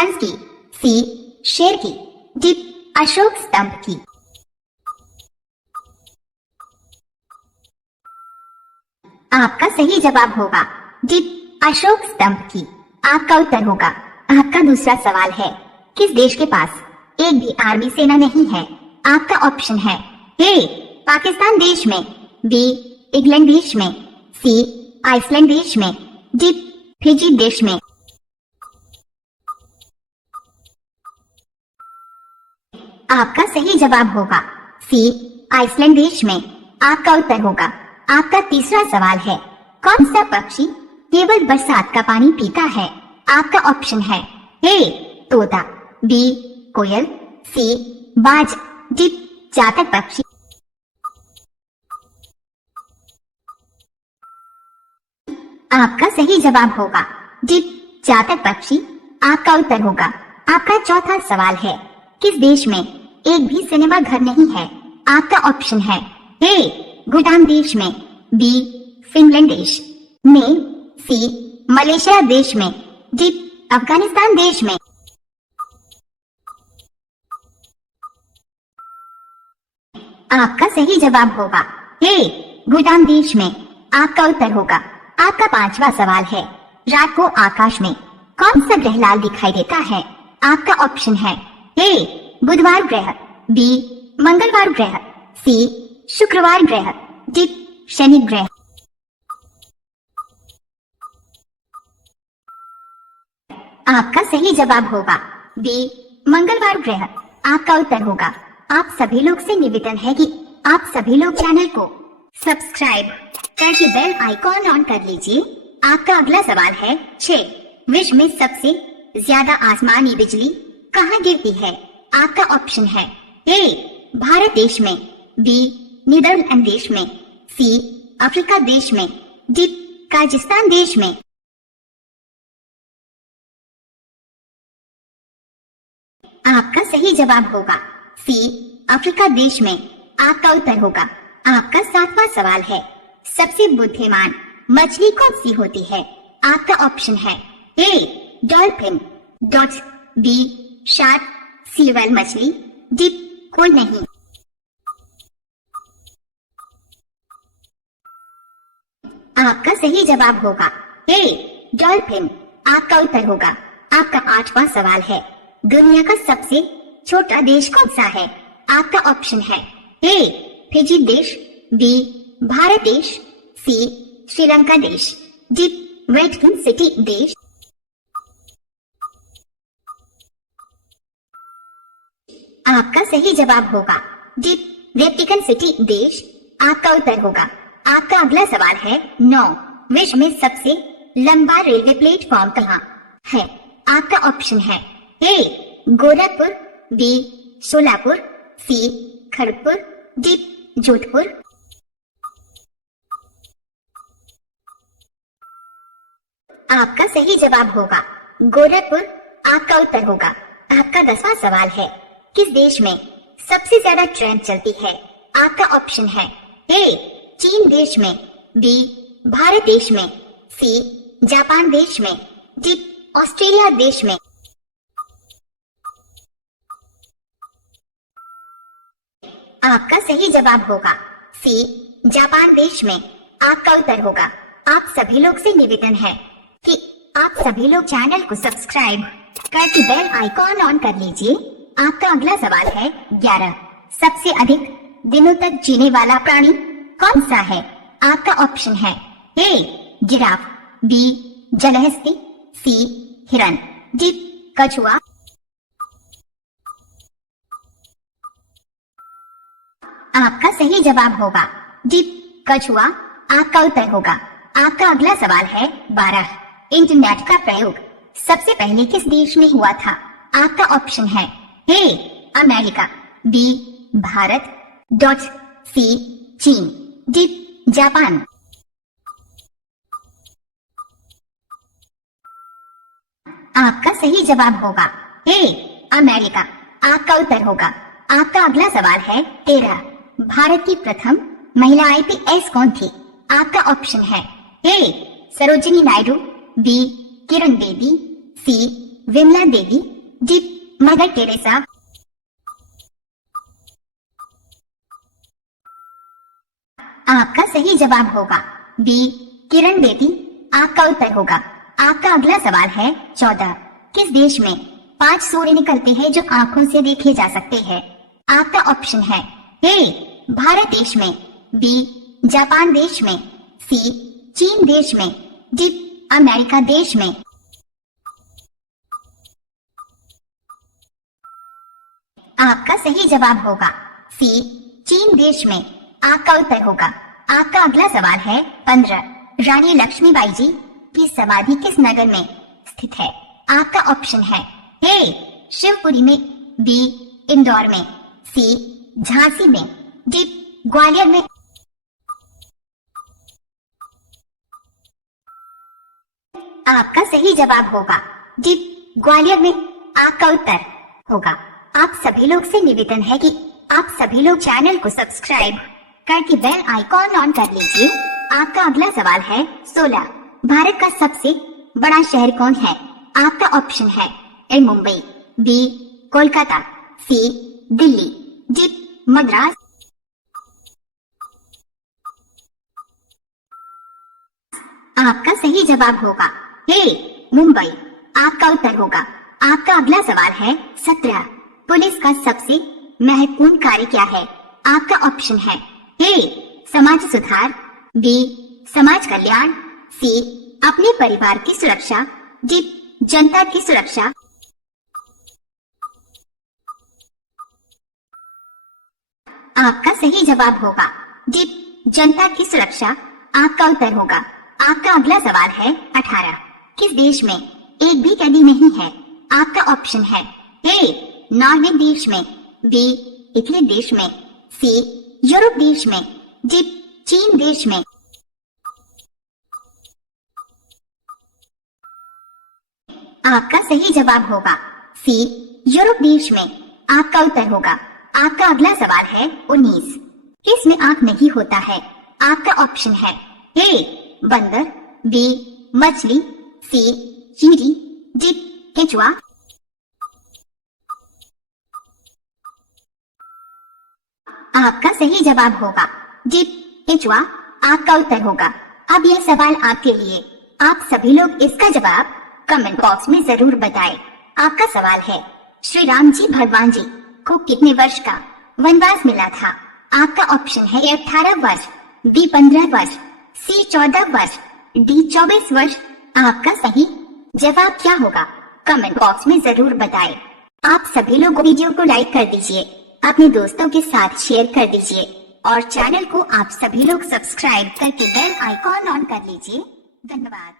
हंस की, सी शेर की, डी अशोक स्तंभ की। आपका सही जवाब होगा डी अशोक स्तंभ की। आपका उत्तर होगा। आपका दूसरा सवाल है, किस देश के पास एक भी आर्मी सेना नहीं है? आपका ऑप्शन है ए पाकिस्तान देश में, बी इंग्लैंड देश में, सी आइसलैंड देश में, डी फिजी देश में। आपका सही जवाब होगा सी आइसलैंड देश में। आपका उत्तर होगा। आपका तीसरा सवाल है, कौन सा पक्षी केवल बरसात का पानी पीता है? आपका ऑप्शन है ए तोता, बी कोयल, सी बाज, डी चातक पक्षी। आपका सही जवाब होगा डी चातक पक्षी। आपका उत्तर होगा। आपका चौथा सवाल है, किस देश में एक भी सिनेमा घर नहीं है? आपका ऑप्शन है ए भूटान देश में, बी फिनलैंड देश में, सी मलेशिया देश में, डी अफगानिस्तान देश में। आपका सही जवाब होगा ए भूटान देश में। आपका उत्तर होगा। आपका पांचवा सवाल है, रात को आकाश में कौन सा ग्रह लाल दिखाई देता है? आपका ऑप्शन है ए बुधवार ग्रह, बी मंगलवार ग्रह, सी शुक्रवार ग्रह, डी शनि ग्रह। आपका सही जवाब होगा बी मंगलवार ग्रह। आपका उत्तर होगा। आप सभी लोग से निवेदन है कि आप सभी लोग चैनल को सब्सक्राइब करके बेल आइकॉन ऑन कर लीजिए। आपका अगला सवाल है 6, विश्व में सबसे ज्यादा आसमानी बिजली कहाँ गिरती है? आपका ऑप्शन है ए भारत देश में, बी नीदरलैंड देश में, सी अफ्रीका देश में, डी काजाकिस्तान देश में। आपका सही जवाब होगा सी अफ्रीका देश में। आपका उत्तर होगा। आपका 7वां सवाल है, सबसे बुद्धिमान मछली कौन सी होती है? आपका ऑप्शन है ए डॉल्फिन, डॉट, बी शार्क, सी व्हेल मछली, डी कोई नहीं। आपका सही जवाब होगा ए डॉल्फिन। आपका उत्तर होगा। आपका 8वां सवाल है, दुनिया का सबसे छोटा देश कौन सा है? आपका ऑप्शन है ए फिजी देश, बी भारत देश, सी श्रीलंका देश, डी वेटिकन सिटी देश। आपका सही जवाब होगा डी वेटिकन सिटी देश। आपका उत्तर होगा। आपका अगला सवाल है 9, विश्व में सबसे लंबा रेलवे प्लेटफॉर्म कहाँ है? आपका ऑप्शन है ए गोरखपुर, बी सोलापुर, सी खड़गपुर, डी जोधपुर। आपका सही जवाब होगा गोरखपुर। आपका उत्तर होगा। आपका 10वां सवाल है, किस देश में सबसे ज्यादा ट्रेन चलती है? आपका ऑप्शन है ए चीन देश में, बी भारत देश में, सी जापान देश में, डी ऑस्ट्रेलिया देश में। आपका सही जवाब होगा सी जापान देश में। आपका उत्तर होगा। आप सभी लोग से निवेदन है कि आप सभी लोग चैनल को सब्सक्राइब करके बेल आइकॉन ऑन कर लीजिए। आपका अगला सवाल है 11, सबसे अधिक दिनों तक जीने वाला प्राणी कौन सा है? आपका ऑप्शन है ए जिराफ, बी जलहस्ती, सी हिरन, डी कछुआ। आपका सही जवाब होगा डी कछुआ। आपका उत्तर होगा। आपका अगला सवाल है 12, इंटरनेट का प्रयोग सबसे पहले किस देश में हुआ था? आपका ऑप्शन है A America, B Bharat, dot, C चीन, डी जापान। आपका सही जवाब होगा ए अमेरिका। आपका उत्तर होगा। आपका अगला सवाल है 13, भारत की प्रथम महिला IPS कौन थी? आपका ऑप्शन है ए सरोजिनी नायडू, बी किरण बेदी, सी Vimla Devi, D mother Teresa. आपका सही जवाब होगा बी किरण बेदी। आपका उत्तर होगा। आपका अगला सवाल है 14। किस देश में 5 सूर्य निकलते हैं जो आंखों से देखे जा सकते हैं? आपका ऑप्शन है ए भारत देश में, बी जापान देश में, सी चीन देश में, डी अमेरिका देश में। आपका सही जवाब होगा सी चीन देश में। आपका उत्तर होगा। आपका अगला सवाल है 15। रानी लक्ष्मीबाई जी की समाधि किस नगर में स्थित है? आपका ऑप्शन है ए शिवपुरी में, बी इंदौर में, सी झांसी में, डी ग्वालियर में। आपका सही जवाब होगा डी ग्वालियर में। आपका उत्तर होगा। आप सभी लोग से निवेदन है कि आप सभी लोग चैनल को सब्सक्राइब करके बेल आइकॉन ऑन कर लीजिए। आपका अगला सवाल है 16। भारत का सबसे बड़ा शहर कौन है? आपका ऑप्शन है ए मुंबई, बी कोलकाता, सी दिल्ली, डी मद्रास। आपका सही जवाब होगा ए मुंबई। आपका उत्तर होगा। आपका अगला सवाल है 17। पुलिस का सबसे महत्वपूर्ण कार्य क्या है? आपका ऑप्शन है ए समाज सुधार, बी समाज कल्याण, सी अपने परिवार की सुरक्षा, डी जनता की सुरक्षा। आपका सही जवाब होगा डी जनता की सुरक्षा। आपका उत्तर होगा। आपका अगला सवाल है 18। किस देश में एक भी कैदी नहीं है? आपका ऑप्शन है ए नॉर्वे देश में, बी इटली देश में, सी यूरोप देश में, डी चीन देश में। आपका सही जवाब होगा सी यूरोप देश में। आपका उत्तर होगा। आपका अगला सवाल है 19। इसमें आंख नहीं होता है? आपका ऑप्शन है ए बंदर, बी मछली, सी चींटी, डी केचुआ। आपका सही जवाब होगा डी केचुआ। आपका उत्तर होगा। अब यह सवाल आपके लिए। आप सभी लोग इसका जवाब कमेंट बॉक्स में जरूर बताएं। आपका सवाल है श्री राम जी भगवान जी को कितने वर्ष का वनवास मिला था? आपका ऑप्शन है ए 18 वर्ष, बी 15 वर्ष, सी 14 वर्ष, डी 24 वर्ष। आपका सही जवाब क्या होगा? कमेंट बॉक्स में जरूर बताएं। आप सभी लोग वीडियो को लाइक कर दीजिए, अपने दोस्तों के साथ शेयर कर दीजिए और चैनल को आप सभी लोग सब्सक्राइब करके बेल आइकॉन ऑन कर लीजिए। धन्यवाद।